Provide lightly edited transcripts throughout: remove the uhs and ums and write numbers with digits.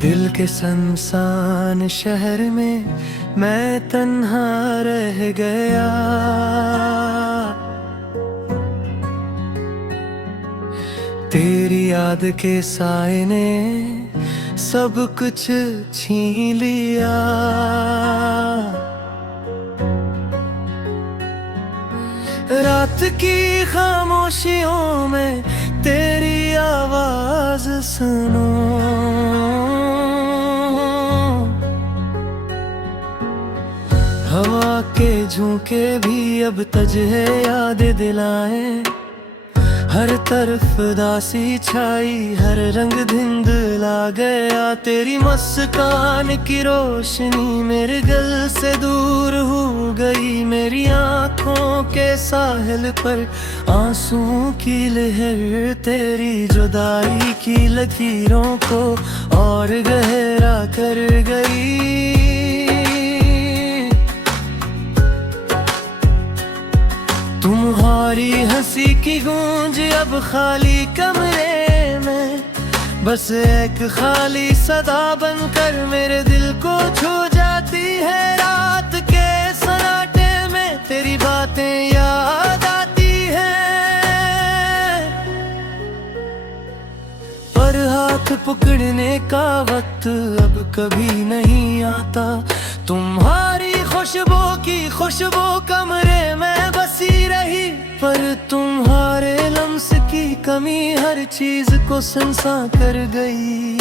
दिल के सुनसान शहर में मैं तन्हा रह गया। तेरी याद के साए ने सब कुछ छीन लिया। रात की खामोशियों में तेरी आवाज सुनो। हवा के झोंके भी अब तुझे याद दिलाएं। हर तरफ दासी छाई, हर रंग धिंधला गया। तेरी मुस्कान की रोशनी मेरे दिल से दूर हो गई। मेरी आँखों के साहिल पर आंसुओं की लहर तेरी जुदाई की लकीरों को और गहरा कर गई। तुम्हारी हंसी की गूंज अब खाली कमरे में, बस एक खाली सदा बनकर मेरे दिल को छू जाती है। रात के सन्नाटे में तेरी बातें याद आती हैं, पर हाथ पकड़ने का वक्त अब कभी नहीं आता। तुम्हारी खुशबू कमरे में बसी रही, पर तुम्हारे लम्स की कमी हर चीज को सुनसा कर गई।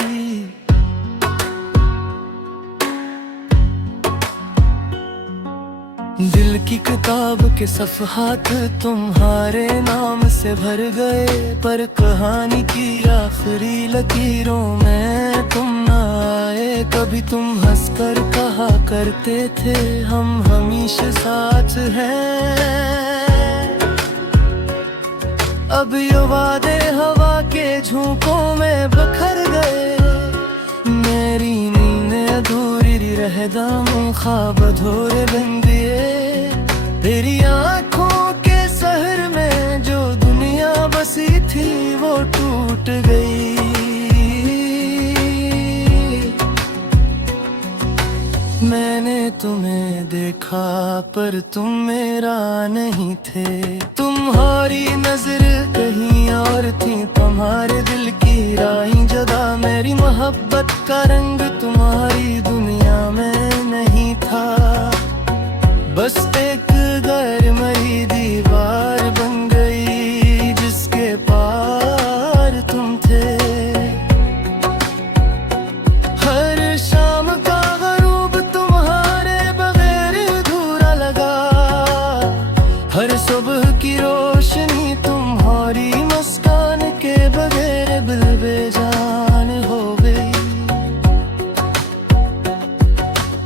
दिल की किताब के सफ़हात तुम्हारे नाम से भर गए, पर कहानी की आखिरी लकीरों में तुम न आए। कभी तुम हंसकर कहा करते थे हम हमेशा साथ हैं, अब ये वादे हवा के झोंकों में बिखर गए। मेरी नींदें अधूरी रह दामों ख्वाब अधूरे बन दिए। तेरी आँखों के शहर में जो दुनिया बसी थी वो टूट गई। मैंने तुम्हें देखा पर तुम मेरा नहीं थे। तुम्हारी नजर कहीं और थी, तुम्हारे दिल की राहें जुदा। मेरी मोहब्बत का रंग तुम्हारी दुनिया में नहीं था, बस एक गैर मरी दीवार बन गई जिसके पार तुम थे। हर शाम का गरूब तुम्हारे बगैर अधूरा लगा, हर सुबह की रोशनी तुम्हारी मुस्कान के बगैर दिल बेजान हो गई।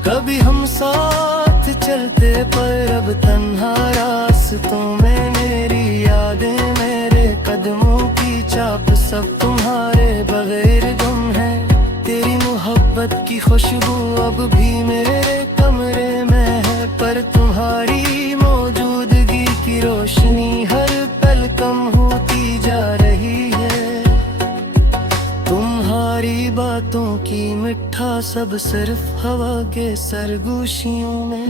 कभी हम साथ चलते पर अब तन्हा रास्तों में मेरी यादें, मेरे कदमों की चाप सब तुम्हारे बगैर गुम है। तेरी मोहब्बत की खुशबू अब भी मेरे कमरे में है, पर तुम्हारी मौजूदगी की रोशनी हर पल कम होती जा रही है। तुम्हारी बातों की मिठा सब सिर्फ हवा के सरगोशियों में।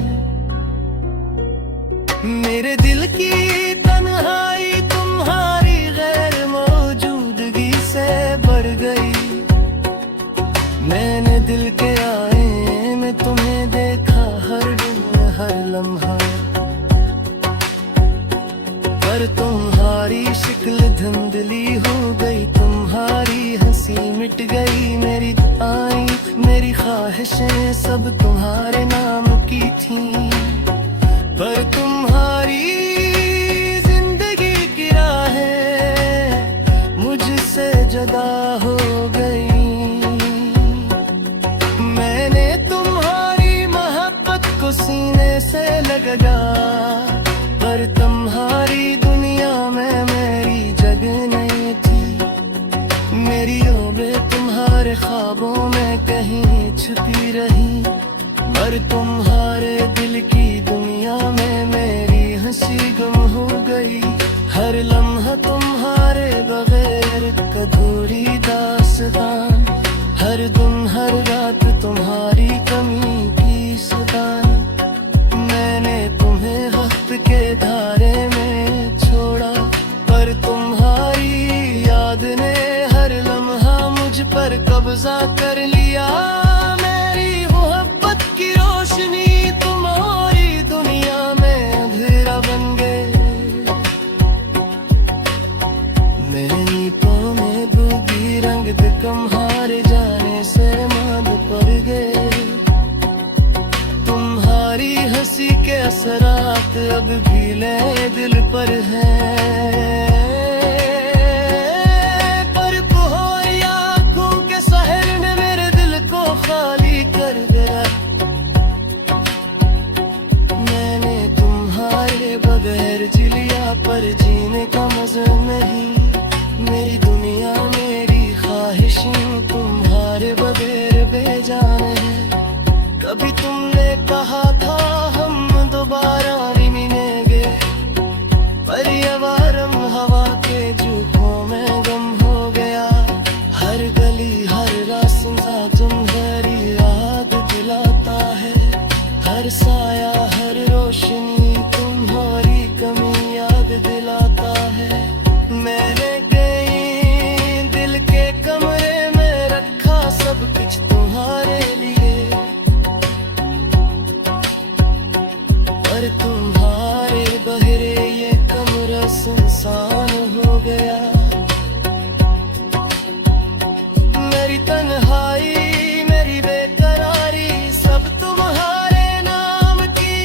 मेरे दिल की तन्हाई तुम्हारी गैर मौजूदगी से भर गई। मैंने दिल के आईने में तुम्हें देखा हर दिन हर लम्हा, पर तुम्हारी शक्ल धुंधली हो गई। तुम्हारी हंसी मिट गई, मेरी दुआएं मेरी ख्वाहिशें सब तुम्हारे नाम की थीं, पर तुम्हारी जिंदगी की राहें मुझसे जुदा हो गई। मैंने तुम्हारी मोहब्बत को सीने से लगाया, पर तुम्हारी दुनिया में मेरी जगह नहीं थी। मेरी यादें तुम्हारे ख्वाबों में कहीं छुपी रही, पर तुम्हारे दिल की दुनिया में मेरी हंसी गुम हो गई। हर लम्हा तुम्हारे बगैर एक अधूरी दास्तान, हर दिन हर असरात अब भी ले दिल पर हैं। पर कोई आँखों के शहर ने मेरे दिल को खाली कर दिया। मैंने तुम्हारे बगैर जी लिया पर जीने का मजा नहीं। मेरी दुनिया मेरी ख्वाहिशें तुम्हारे बगैर बेजान है। कभी तुमने कहा था हम दोबारा नहीं मिलेंगे, पर ये वारम हवा के झूठों में गम हो गया। हर गली हर रास्ता तुम्हारी याद दिलाता है। हर साया हर रोशनी तुम्हारी कमी याद दिलाता है। मैंने गई दिल के कमरे में रखा सब कुछ तुम्हारे लिए, पर तुम्हारे बहरे ये कमरा सुनसान हो गया। मेरी तन्हाई मेरी बेकरारी सब तुम्हारे नाम की,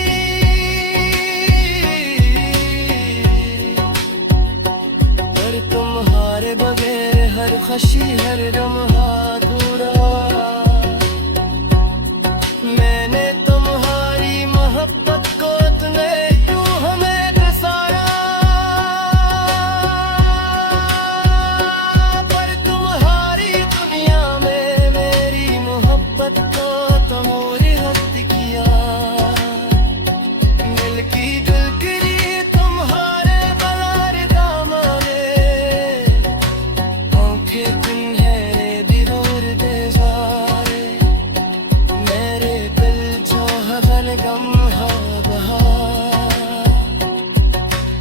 पर तुम्हारे बगैर हर खुशी हर लम्हा अधूरा। मैंने तुम्हारी मोहब्बत को तुमने क्यों हमें दसाया, पर तुम्हारी दुनिया में मेरी मोहब्बत को तुमने हद किया। दिल की दिलगिरी तुम्हारे बलार दामने, आंखें तुम्हारे दिलोर दे जारे। मेरे दिल जो हवन गम है बहार,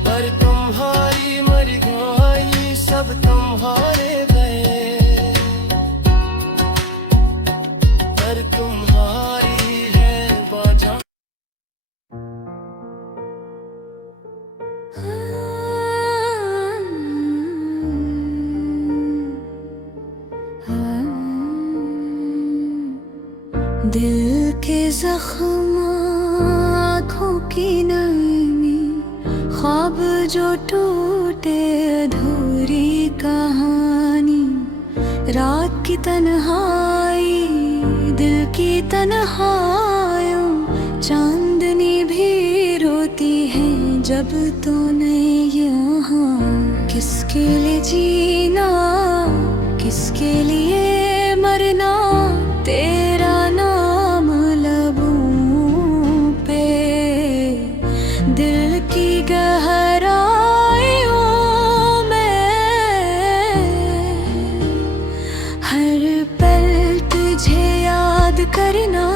पर तुम्हारी मर गई सब तुम्हारे गए, पर तुम्हारी है बाजा। दिल के जख्म आँखों की नमी, ख्वाब जो टूटे अधूरी कहानी। रात की तन्हाई दिल की तन्हाइयों, चांदनी भी रोती है जब तो नहीं यहाँ। किसके लिए जीना किसके लिए मरना, तेरा नाम लबों पे। दिल की गहराइयों में हर पल तुझे याद करना,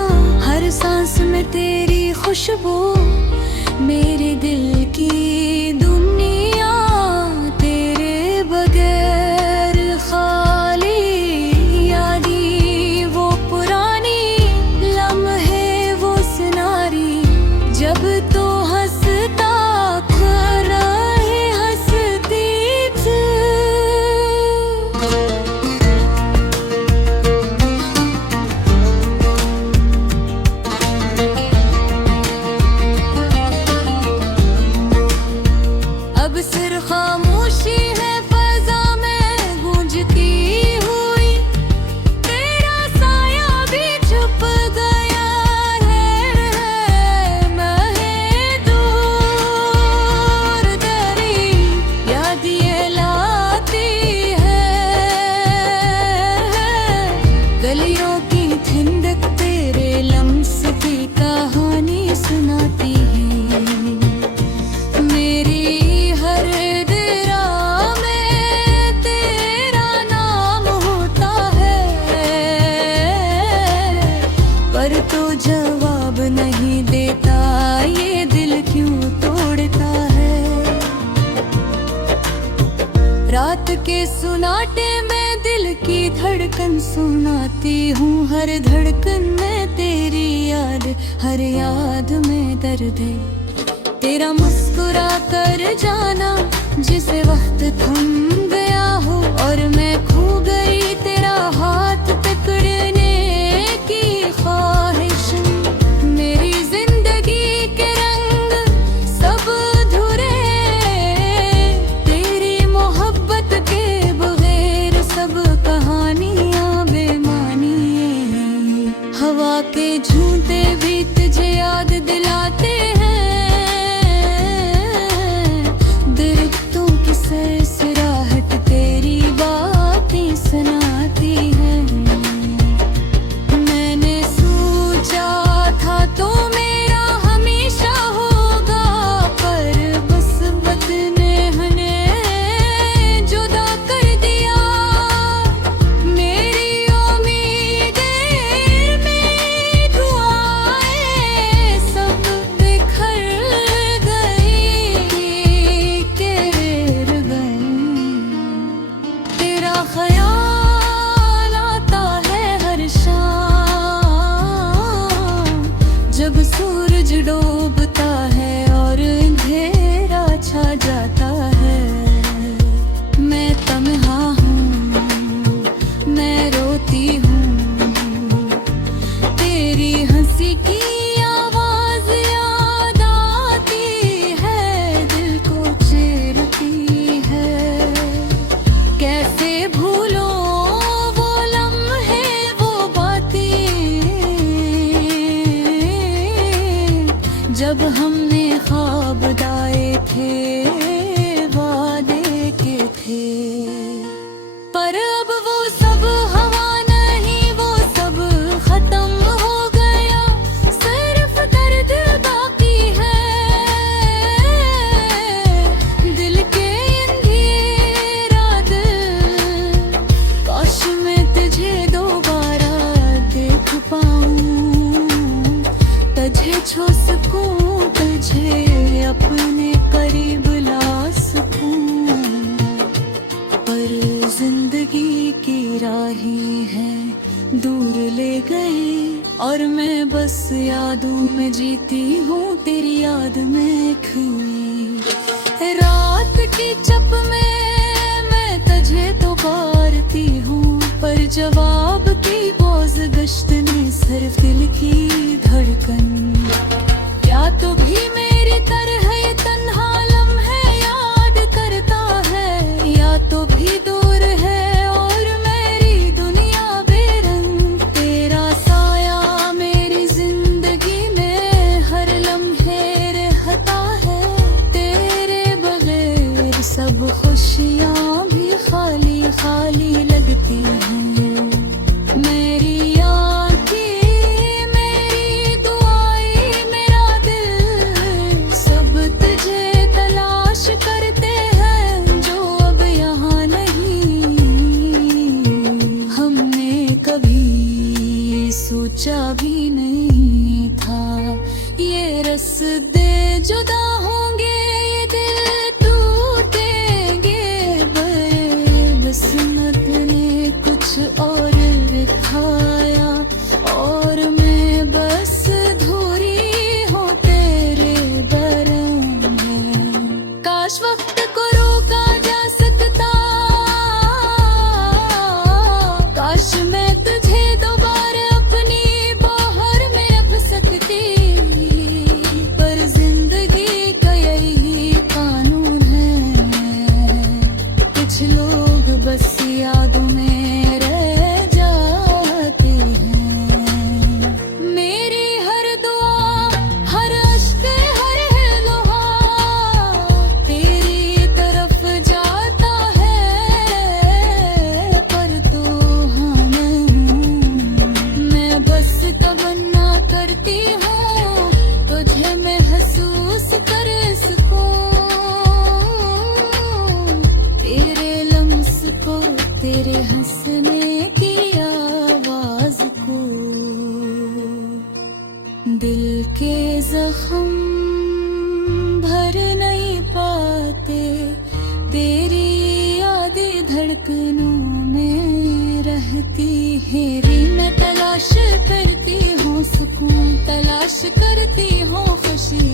हर सांस में तेरी खुशबू। मेरे दिल की दुनिया तेरे बगैर खाली, यादी वो पुरानी लम्हे वो सुनारी, जब तो हंसता खुरा ही हंसती थी। अब सिर्फ खामोशी है फज़ा में गूंजती हुई, तेरा साया भी छुप गया है। मैं दूर तेरी याद ये लाती है। गलियों की ठंडक तेरे लम्स की कहानी सुनाती है। मेरी हर दिरा में तेरा नाम होता है, पर तो जवाब नहीं देता ये दिल क्यों तोड़ता है। रात के सुनाटे में दिल की धड़कन सुनाती हूँ, हर धड़कन में तेरी याद, हर याद में दर्द है। तेरा मुस्कुरा कर जाना जिसे वक्त थम गया हो, और मैं खो गई तेरा हाथ पकड़ने की ख्वाहिश। मेरी जिंदगी के रंग डूबता है और अंधेरा छा जाता है। मैं तन्हा हूँ, मैं रोती हूँ, तेरी हंसी की आवाज याद आती है, दिल को चीरती है। कैसे भूलो वो लम्हे, वो बातें, जब हमने ख्वाब उड़ाए थे, वादे के थे। पर अब वो सब हवा नहीं, वो सब खत्म हो गया, सिर्फ दर्द बाकी है। दिल के अंधेरा दिल, काश मैं तुझे दोबारा देख पाऊं, तुझे छू सकूं, तुझे अपने करीब ला सकूं। पर जिंदगी की राहें हैं दूर ले गई, और मैं बस यादों में जीती हूँ, तेरी याद में खोई। रात की चप में मैं तुझे तो पारती हूँ, पर जवाब की बोझ गश्त ने सिर्फ दिल की धड़कन। क्या तू भी मेरी तरह ये तन्हा लम्हे याद करता है, या तो भी दूर है और मेरी दुनिया बेरंग। तेरा साया मेरी जिंदगी में हर लम्हे रहता है, तेरे बगैर सब खुशियाँ भी खाली खाली लगती हैं। मेरी आँखें, मेरी दुआएं, मेरा दिल, सब तुझे तलाश करते हैं, जो अब यहाँ नहीं। हमने कभी सोचा भी नहीं था, ये रास्ते जुदा होंगे, ये दिल टूटेंगे। बकिस्मत ने कुछ और लिखाया, और मैं बस धूरी हूँ तेरे बरम में। काश वक्त को रोका जा सकता, काश मैं तुझे दोबारा अपनी बाहर में रख सकती, पर जिंदगी का यही कानून है, कुछ लोग बस यादों में रह जाते हैं। मेरी हर दुआ, हर अश्क, हर लोहा तेरी तरफ जाता है, पर तू हाँ नहीं। मैं बस तमन्ना करती हूँ, तुझे महसूस कर सकूं, तेरे लम्स को, तेरे हंसने की आवाज को। दिल के जख्म भर नहीं पाते, तेरी यादें धड़कनों में रहती है। मैं तलाश करती हूँ सुकून, तलाश करती हूँ खुशी।